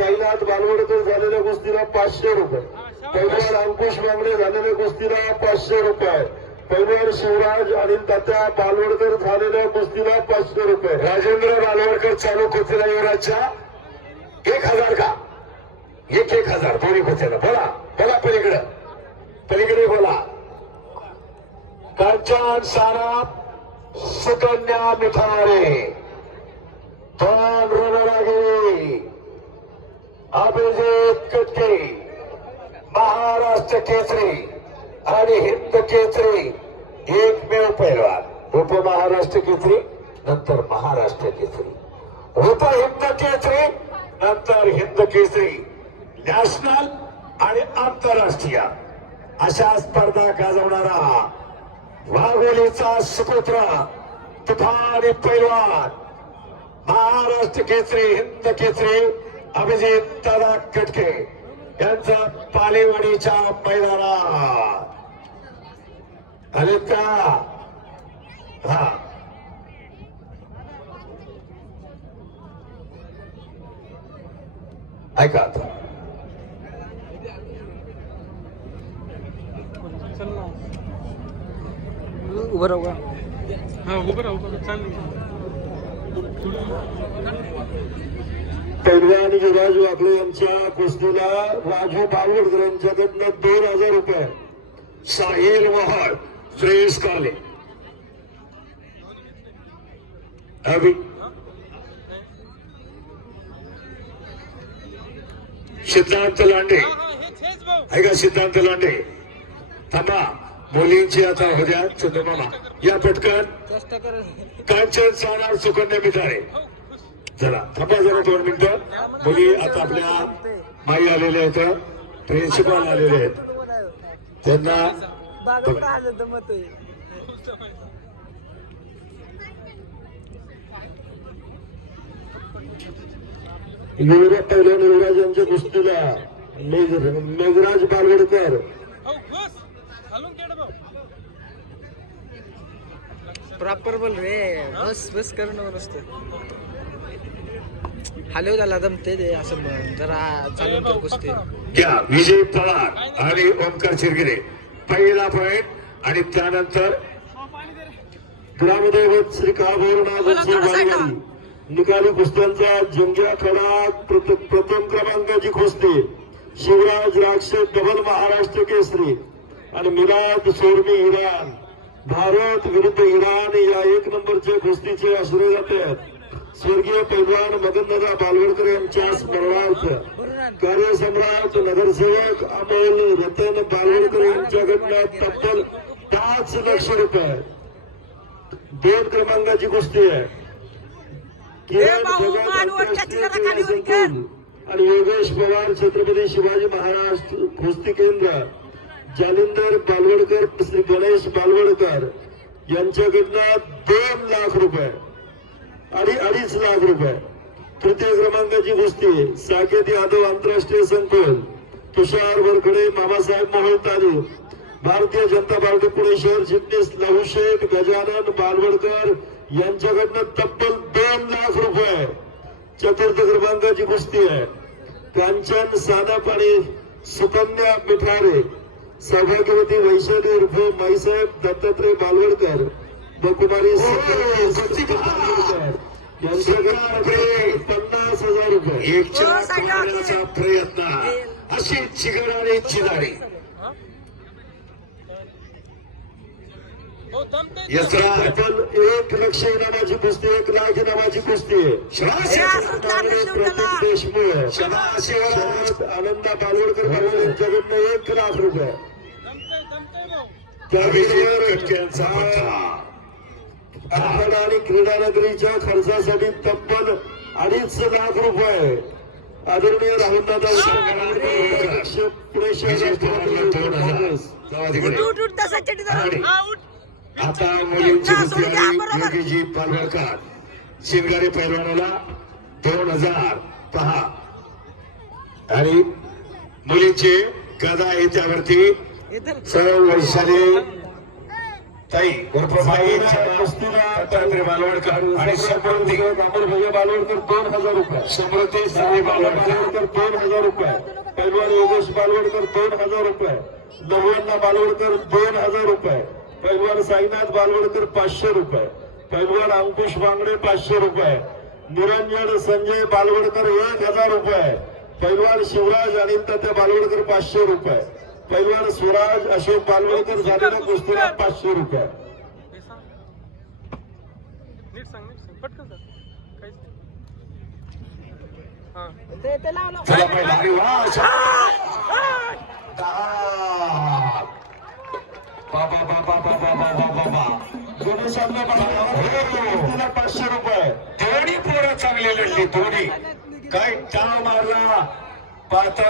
साईनाथ बालवडकर झालेल्या कुस्तीला 500 रुपये. पैलवान अंकुश बांगडे झालेल्या कुस्तीला 500 रुपये. पैलवान शिवराज आणि तात्या बालवडकर झालेल्या कुस्तीला 500 रुपये. राजेंद्र बालवडकर चालू कुस्तीला युवराजच्या 1000 का 1000 दोन्ही कुस्त्याला. बोला बोला पलीकडे बोला. कांचन साराप सुकन्या मिठारे दोन रणरागिरी अभिजित कटके महाराष्ट्र केसरी आणि हिंद केसरी एकमेव पैलवान. उपमहाराष्ट्र केसरी नंतर महाराष्ट्र केसरी, उपहिंद केसरी नंतर हिंद केसरी, नॅशनल आणि आंतरराष्ट्रीय अशा स्पर्धा गाजवणारा वाघोलीचा सुपुत्र तुफानी पैलवान महाराष्ट्र केसरी हिंद केसरी अभिजित दादा कटके यांचा पालेवाडीच्या मैदानात आले का? हा ऐका आता. उभं राहू का? हा उभं राहू चालेल. पैलवान युवराज वाकडे यांच्या कुस्तीला राजू बालवडकर यांच्याकडनं 2000 रुपये. साहिल मोहळ श्रेयस काले अभि सिद्धांत लांडे ऐका सिद्धांत लांडे थांबा. मुलींची आता होत्या चंद्रमामा या पटकन. कांचन सारार सुकन्या मिठारे जरा थांबा जरा 2 मिनिटं. मुली आता आपल्या माई आलेल्या आहेत, प्रिन्सिपल आलेले आहेत, त्यांना पहिल्या युवराज यांच्या कुस्तीला मेघराज बालवडकर प्रॉपर बोल रे. बस करून नसतं हॅलो झाला जमते ते असं जरा चालून कर कुस्ती. घ्या विजय पवार आणि ओमकार शिरगिरे पहिला पॉइंट आणि त्यानंतर ग्रामदैवत श्री काळभैरवनाथ निकाली कुस्त्यांचा जंग्या खडा प्रथम क्रमांकाची कुस्ती शिवराज राक्षस डबल महाराष्ट्र केसरी आणि मिलाद सोरमी इराण भारत विरुद्ध इराण या 1 नंबरच्या कुस्तीचे आश्रय जातात. स्वर्गीय पैलवान मदनदादा बालवडकर यांच्या स्मरणार्थ कार्यसम्राट नगरसेवक अमोल रतन बालवडकर यांच्याकडनं तब्बल 5 लाख रुपये. 2 क्रमांकाची कुस्ती आहे. आणि योगेश पवार छत्रपती शिवाजी महाराज कुस्ती केंद्र जालिंदर बालवडकर श्री गणेश बालवडकर यांच्याकडनं 2 लाख रुपये आणि 2.5 लाख रुपये. तृतीय क्रमांकाची कुस्ती साकेत यादव आंतरराष्ट्रीय संकुल तुषार वरखडे मामासाहेब मोहोळतारी भारतीय जनता पार्टी पुणे शहर चिटणीस लहुशेठ गजानन बालवडकर यांच्याकडनं तब्बल 2 लाख रुपये. चतुर्थ क्रमांकाची कुस्ती आहे कांचन सानप आणि सुकन्या मिठारे सौभाग्यवती वैशाली उर्फ माईसाहेब दत्तात्रय बालवडकर व कुमारी बालवडकर यांच्याकडे 50,000 रुपये. एकच्या प्रयत्न अशी चिगडारी चिदारी यात्रा आपण 1 लाख इनामाची कुस्ती 1 लाख इनामाची कुस्ती प्रतीक देशमुख आनंदा बालवडकर यांच्याकडनं 1 लाख रुपये. त्या कटक्यांचा आपण आणि क्रीडा नगरीच्या खर्चासाठी तब्बल 2.5 लाख रुपये. आदरणीय राहुलदादा पुणे शहरात आता मुलींची कुस्ती आली. योगीजी पालवडकर शिवगारे पैलवानाला 2000 पहा आणि मुलींची गदा आहे त्यावरती सौ वैशाली ताई उर्फ माई दत्तात्रय बालवडकर आणि समृद्धी अमर भैया बालवडकर 2000 रुपये. समृद्धी साई बालवडकर बालवडकर 2000 रुपये. पैलवान योगेश बालवडकर 2000 रुपये. नवण्णा बालवडकर 2000 रुपये. पैलवान साईनाथ बालवडकर 500 रुपये. पैलवान अंकुश बांगडे 500 रुपये. निरंजन संजय बालवडकर 1000 रुपये. पैलवान शिवराज आणि त्या बालवडकर 500 रुपये. पैलवान स्वराज अशोक बालवडकर झालेल्या कुस्तीला 500 रुपये. नीट सांग पटकन सर काहीच नाही. ते लावलं चला पहिला अरे वा बाबा बाबा बाबा बाबा बाबा गणेशांना कुस्तीला 500 रुपये. दोन्ही पोरं चांगले लढली दोन्ही काय टाळ मारला पाहता